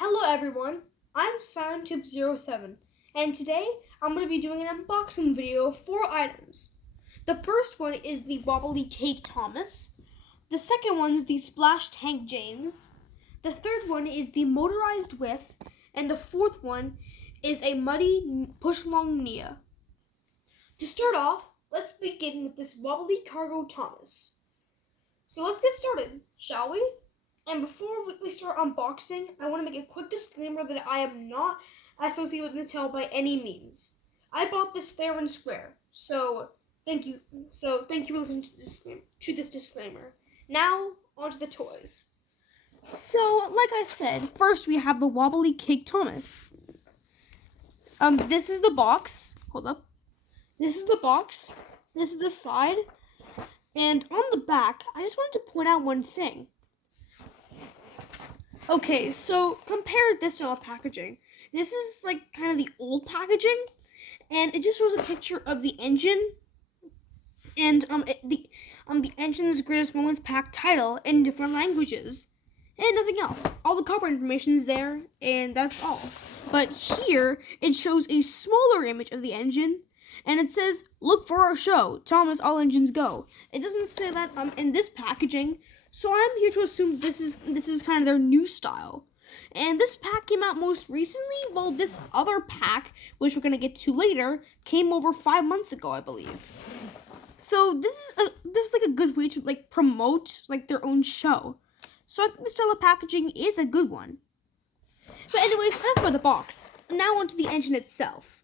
Hello everyone, I'm SilentTube07 and today I'm going to be doing an unboxing video of 4 items. The first one is the Wobbly Cake Thomas, the second one is the Splash Tank James, the third one is the Motorized Whiff, and the fourth one is a Muddy Push-Along Nia. To start off, let's begin with this Wobbly Cargo Thomas. So let's get started, shall we? And before we start unboxing, I want to make a quick disclaimer that I am not associated with Mattel by any means. I bought this fair and square, so thank you. Thank you for listening to this disclaimer. Now, onto the toys. So, like I said, first we have the Wobbly Cake Thomas. This is the box. Hold up. This is the box. This is the side. And on the back, I just wanted to point out one thing. Okay, so compare this style of packaging. This is like kind of the old packaging, and it just shows a picture of the engine and the engine's greatest moments pack title in different languages, and nothing else. All the copyright information is there, and that's all. But here it shows a smaller image of the engine, and it says, "Look for our show, Thomas All Engines Go." It doesn't say that in this packaging. So I'm here to assume this is kind of their new style. And this pack came out most recently, while this other pack, which we're going to get to later, came over 5 months ago, I believe. So this is like a good way to like promote like their own show. So I think this style of packaging is a good one. But anyways, enough about the box. Now onto the engine itself.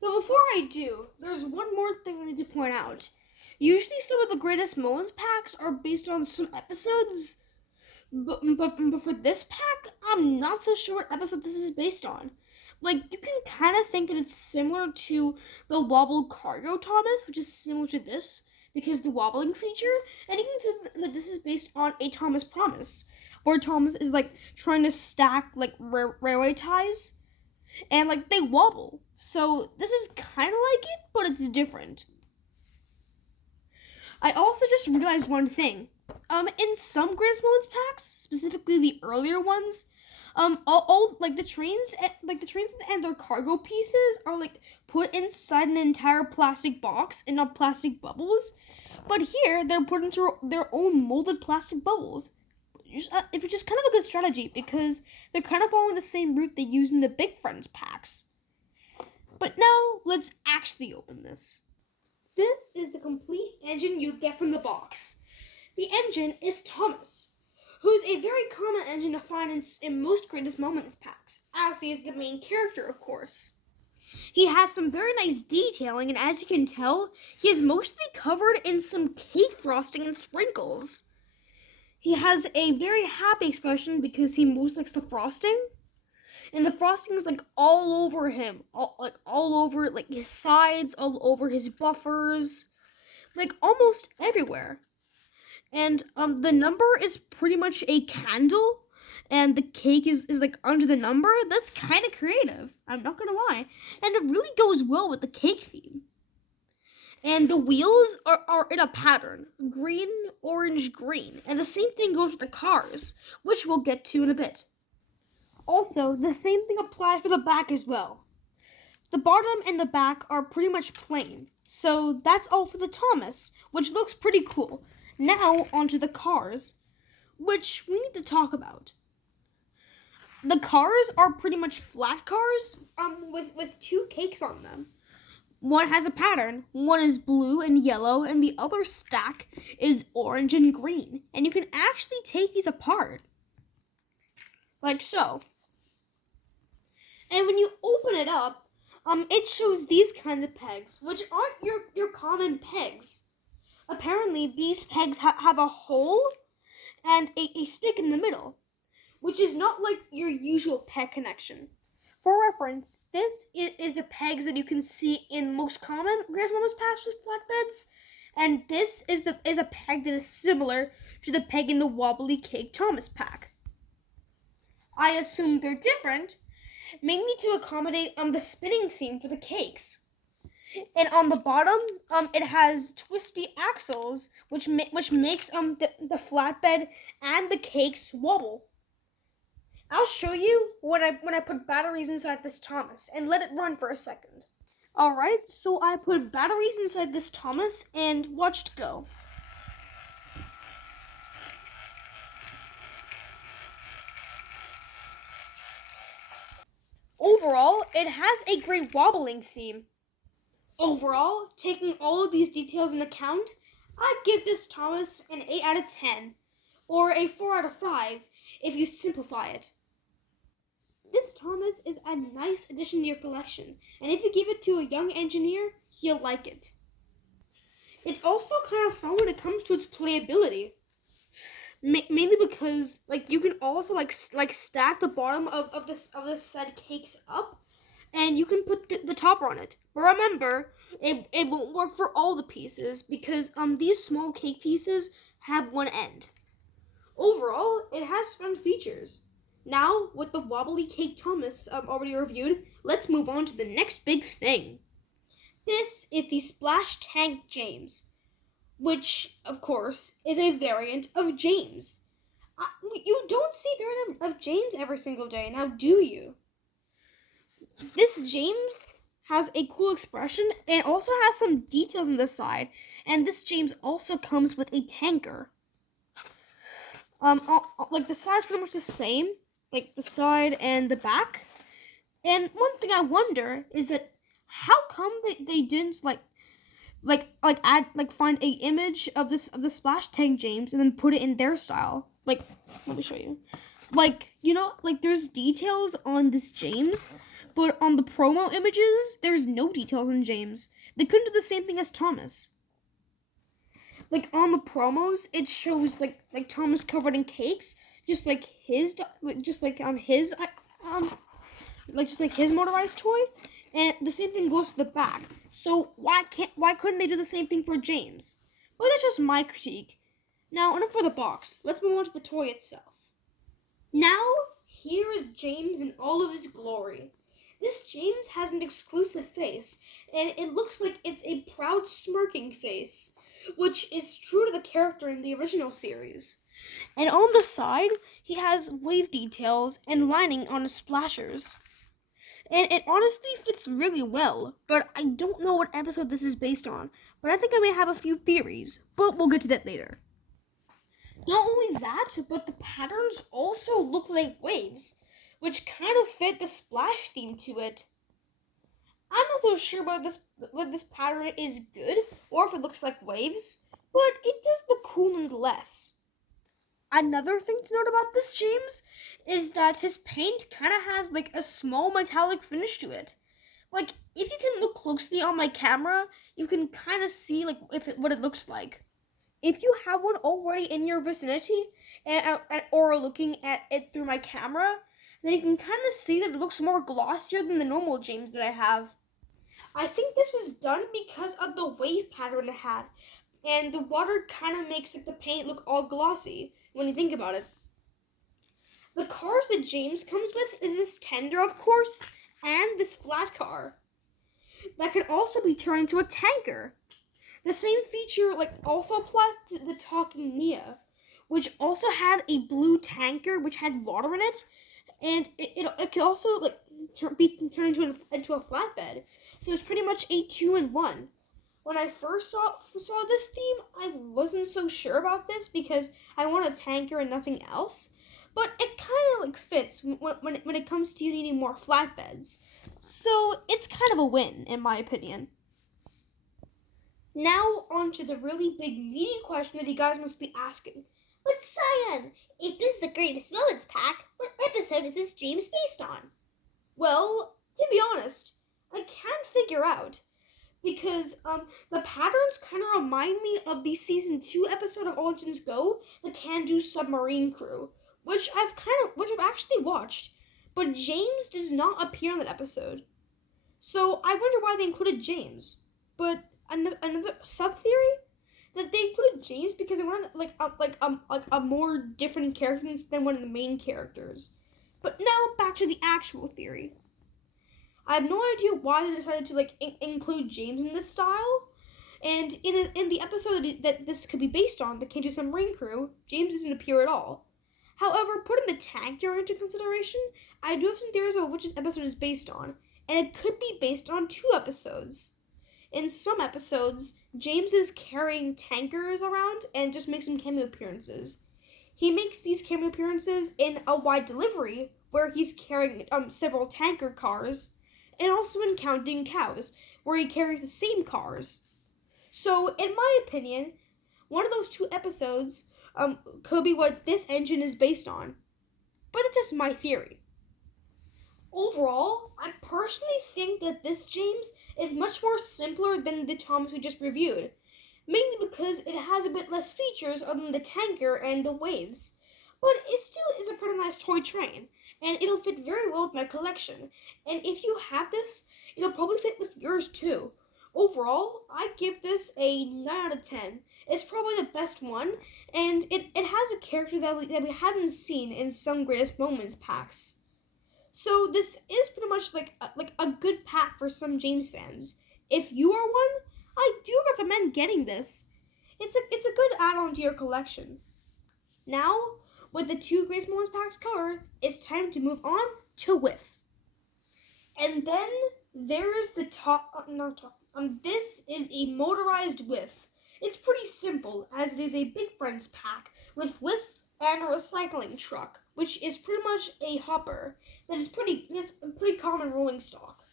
But before I do, there's one more thing I need to point out. Usually some of the greatest moments packs are based on some episodes, but for this pack, I'm not so sure what episode this is based on. Like, you can kind of think that it's similar to the Wobble Cargo Thomas, which is similar to this, because the wobbling feature, and you can say that this is based on A Thomas Promise, where Thomas is, like, trying to stack, like, railway ties, and, like, they wobble. So, this is kind of like it, but it's different. I also just realized one thing. In some Greatest Moments packs, specifically the earlier ones, all like the trains and their cargo pieces are like put inside an entire plastic box in not plastic bubbles. But here they're put into their own molded plastic bubbles. Which is just kind of a good strategy because they're kind of following the same route they use in the Big Friends packs. But now let's actually open this. This is the complete engine you get from the box. The engine is Thomas, who's a very common engine to find in most Greatest Moments packs, as he is the main character, of course. He has some very nice detailing, and as you can tell, he is mostly covered in some cake frosting and sprinkles. He has a very happy expression because he most likes the frosting. And the frosting is like all over him, all over like his sides, all over his buffers, like almost everywhere. And the number is pretty much a candle, and the cake is like under the number. That's kind of creative, I'm not gonna lie, and it really goes well with the cake theme. And the wheels are in a pattern, green, orange, green, and the same thing goes with the cars, which we'll get to in a bit. Also, the same thing applies for the back as well. The bottom and the back are pretty much plain. So that's all for the Thomas, which looks pretty cool. Now onto the cars, which we need to talk about. The cars are pretty much flat cars with 2 cakes on them. One has a pattern, one is blue and yellow, and the other stack is orange and green. And you can actually take these apart. Like so. And when you open it up, it shows these kinds of pegs, which aren't your common pegs. Apparently, these pegs have a hole and a stick in the middle, which is not like your usual peg connection. For reference, this is the pegs that you can see in most common Greatest Moments packs with flatbeds, and this is a peg that is similar to the peg in the Wobbly Cake Thomas pack. I assume they're different, mainly to accommodate the spinning theme for the cakes. And on the bottom, it has twisty axles, which makes the flatbed and the cakes wobble. I'll show you when I put batteries inside this Thomas and let it run for a second. Alright, so I put batteries inside this Thomas and watched go. Overall, it has a great wobbling theme. Overall, taking all of these details into account, I'd give this Thomas an 8 out of 10, or a 4 out of 5 if you simplify it. This Thomas is a nice addition to your collection, and if you give it to a young engineer, he'll like it. It's also kind of fun when it comes to its playability. Mainly because you can also stack the bottom of the said cakes up, and you can put the topper on it. But remember, it won't work for all the pieces because these small cake pieces have one end. Overall, it has fun features. Now, with the wobbly cake Thomas already reviewed, let's move on to the next big thing. This is the Splash Tank James, which, of course, is a variant of James. You don't see a variant of James every single day, now do you? This James has a cool expression and also has some details on the side, and this James also comes with a tanker. The side's pretty much the same, like the side and the back. And one thing I wonder is that how come they didn't find a image of the Splash Tank James and then put it in their style. Let me show you. There's details on this James, but on the promo images, there's no details on James. They couldn't do the same thing as Thomas. On the promos, it shows Thomas covered in cakes, just like his motorized toy. And the same thing goes to the back. So why couldn't they do the same thing for James? Well, that's just my critique. Now, enough for the box. Let's move on to the toy itself. Now, here is James in all of his glory. This James has an exclusive face, and it looks like it's a proud smirking face, which is true to the character in the original series. And on the side, he has wave details and lining on his splashers. And it honestly fits really well, but I don't know what episode this is based on. But I think I may have a few theories, but we'll get to that later. Not only that, but the patterns also look like waves, which kind of fit the splash theme to it. I'm not so sure whether this pattern is good or if it looks like waves, but it does look cool nonetheless. Another thing to note about this James is that his paint kind of has a small metallic finish to it. If you can look closely on my camera, you can kind of see what it looks like. If you have one already in your vicinity or looking at it through my camera, then you can kind of see that it looks more glossier than the normal James that I have. I think this was done because of the wave pattern it had, and the water kind of makes the paint look all glossy when you think about it. The cars that James comes with is this tender, of course, and this flat car that can also be turned into a tanker. The same feature also applies to the Talking Mia, which also had a blue tanker which had water in it, and it could also be turned into a flatbed. So it's pretty much a 2-in-1. When I first saw this theme, I wasn't so sure about this because I want a tanker and nothing else. But it kind of fits when it comes to you needing more flatbeds. So it's kind of a win, in my opinion. Now on to the really big meaty question that you guys must be asking. But Cyan, if this is the Greatest Moments pack, what episode is this James based on? Well, to be honest, I can't figure out. Because the patterns kind of remind me of the season 2 episode of All Engines Go, the Can-Do Submarine Crew, which I've actually watched, but James does not appear in that episode. So I wonder why they included James. But another sub theory that they included James because they wanted a more different character than one of the main characters. But now back to the actual theory. I have no idea why they decided to include James in this style, and in the episode that this could be based on, the Can-Do Submarine Crew, James doesn't appear at all. However, putting the tanker into consideration, I do have some theories about which this episode is based on, and it could be based on 2 episodes. In some episodes, James is carrying tankers around and just makes some cameo appearances. He makes these cameo appearances in a wide delivery where he's carrying several tanker cars, and also in Counting Cows where he carries the same cars. So, in my opinion, one of those 2 episodes could be what this engine is based on. But that's just my theory. Overall, I personally think that this James is much more simpler than the Thomas we just reviewed, mainly because it has a bit less features other than the tanker and the waves. But it still is a pretty nice toy train, and it'll fit very well with my collection. And if you have this, it'll probably fit with yours too. Overall, I give this a 9 out of 10. It's probably the best one, and it has a character that we haven't seen in some Greatest Moments packs. So this is pretty much like a good pack for some James fans. If you are one, I do recommend getting this. It's a good add-on to your collection. Now, with the 2 Greatest Moments packs covered, it's time to move on to Whiff. And then there's the this is a motorized Whiff. It's pretty simple, as it is a Big Friends pack with Whiff and a recycling truck, which is pretty much a hopper that's a pretty common rolling stock.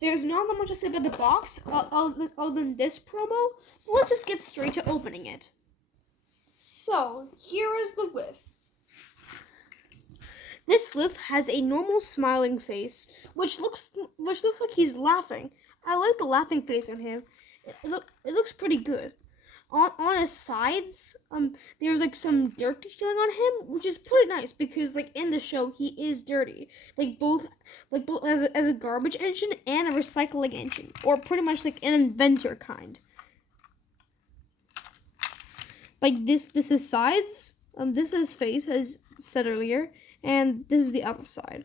There's not that much to say about the box other than this promo, so let's just get straight to opening it. So, here is the Whiff. This Whiff has a normal smiling face, which looks like he's laughing. I like the laughing face on him. It looks pretty good. On his sides, there's like some dirt detailing on him, which is pretty nice because like in the show he is dirty, both as a garbage engine and a recycling engine, or pretty much like an inventor kind. Like this is his sides. This is his face, as said earlier, and this is the other side.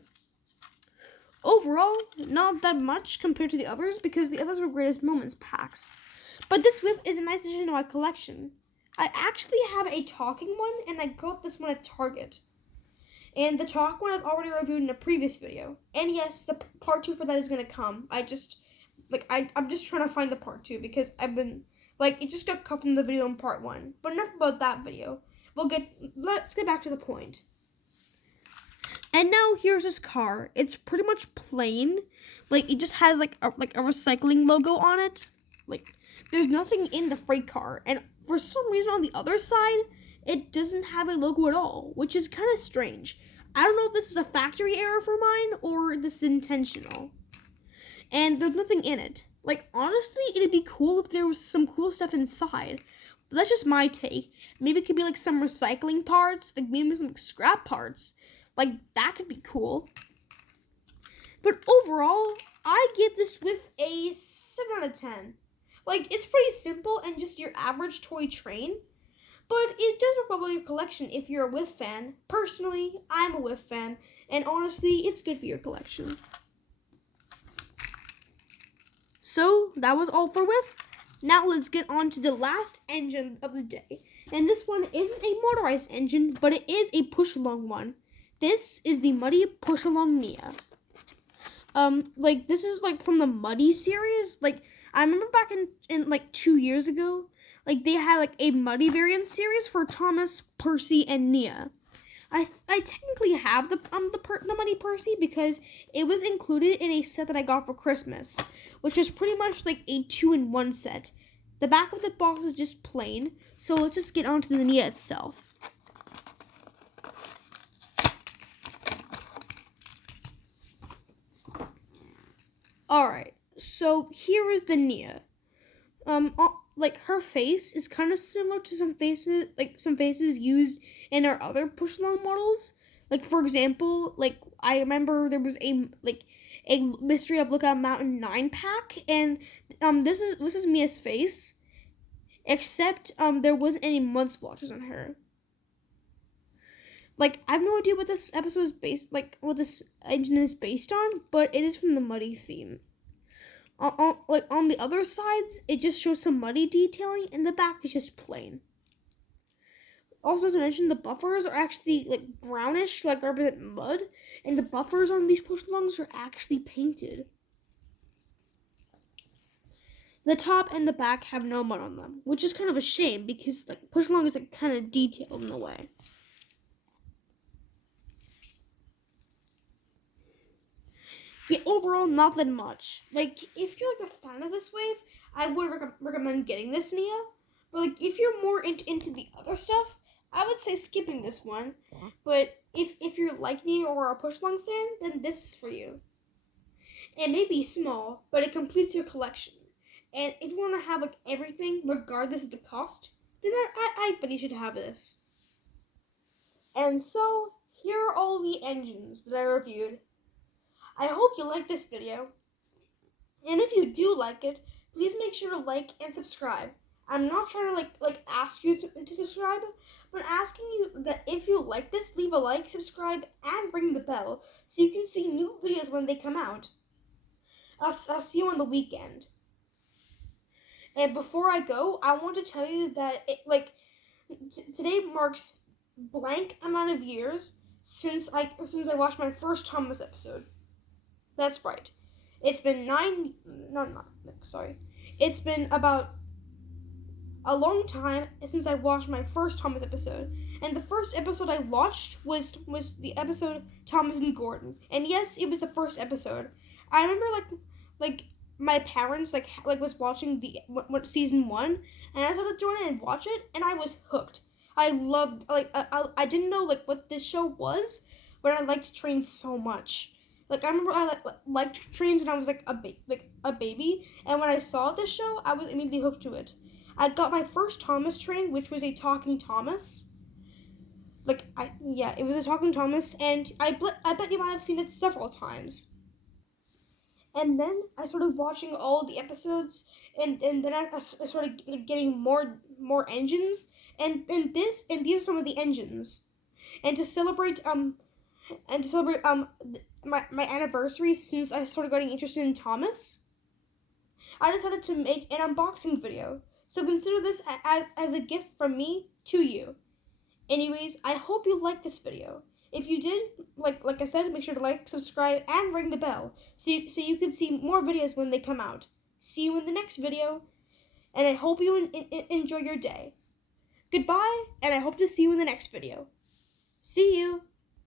Overall, not that much compared to the others because the others were Greatest Moments packs. But this Whiff is a nice addition to my collection. I actually have a talking one, and I got this one at Target. And the talk one I've already reviewed in a previous video. And yes, the part 2 for that is gonna come. I'm just trying to find the part 2 because it just got cut from the video in part 1. But enough about that video. Let's get back to the point. And now here's his car. It's pretty much plain. It just has a recycling logo on it. There's nothing in the freight car. And for some reason on the other side, it doesn't have a logo at all, which is kind of strange. I don't know if this is a factory error for mine or this is intentional. And there's nothing in it. Honestly, it'd be cool if there was some cool stuff inside. But that's just my take. Maybe it could be some recycling parts, maybe some scrap parts. That could be cool. But overall, I give this Whiff a 7 out of 10. It's pretty simple and just your average toy train. But it does work well with your collection if you're a Whiff fan. Personally, I'm a Whiff fan. And honestly, it's good for your collection. So, that was all for Whiff. Now let's get on to the last engine of the day. And this one isn't a motorized engine, but it is a push-along one. This is the Muddy Push-Along Nia. This is from the Muddy series. I remember back in 2 years ago, they had a Muddy variant series for Thomas, Percy, and Nia. I technically have the Muddy Percy because it was included in a set that I got for Christmas, which is pretty much a 2-in-1 set. The back of the box is just plain, so let's just get onto the Nia itself. Alright, so here is the Nia. Her face is kind of similar to some faces used in our other push-along models. For example, I remember there was a Mystery of Lookout Mountain 9 pack, and this is Mia's face, except there wasn't any mud splotches on her. I have no idea what this episode is based, what this engine is based on, but it is from the Muddy theme. On the other sides, it just shows some Muddy detailing, and the back is just plain. Also to mention, the buffers are actually like brownish, like represent mud, and the buffers on these push-alongs are actually painted. The top and the back have no mud on them, which is kind of a shame because like push-along is like kind of detailed in a way. Yeah, overall, not that much. Like, if you're like a fan of this wave, I would recommend getting this Nia. But like, if you're more into the other stuff, I would say skipping this one. But if you're like me or a push along fan, then this is for you. It may be small, but it completes your collection. And if you want to have like everything, regardless of the cost, then I bet you should have this. And so here are all the engines that I reviewed. I hope you liked this video. And if you do like it, please make sure to like and subscribe. I'm not trying to like ask you to subscribe, but asking you that if you like this, leave a like, subscribe, and ring the bell so you can see new videos when they come out. I'll see you on the weekend. And before I go, I want to tell you that today marks blank amount of years since I watched my first Thomas episode. That's right. It's been It's been about a long time since I watched my first Thomas episode. And the first episode I watched was the episode Thomas and Gordon. And yes, it was the first episode. I remember like my parents was watching the season 1, and I started to join in and watch it, and I was hooked. I loved I didn't know like what this show was, but I liked trains so much. Like I remember I liked trains when I was like a baby, and when I saw this show, I was immediately hooked to it. I got my first Thomas train, which was a talking Thomas. It was a talking Thomas, and I bet you might have seen it several times. And then I started watching all the episodes, and then I started getting more engines, and these are some of the engines. And to celebrate my anniversary, since I started getting interested in Thomas, I decided to make an unboxing video. So consider this as a gift from me to you. Anyways, I hope you liked this video. If you did, like I said, make sure to like, subscribe, and ring the bell so you can see more videos when they come out. See you in the next video, and I hope you enjoy your day. Goodbye, and I hope to see you in the next video. See you!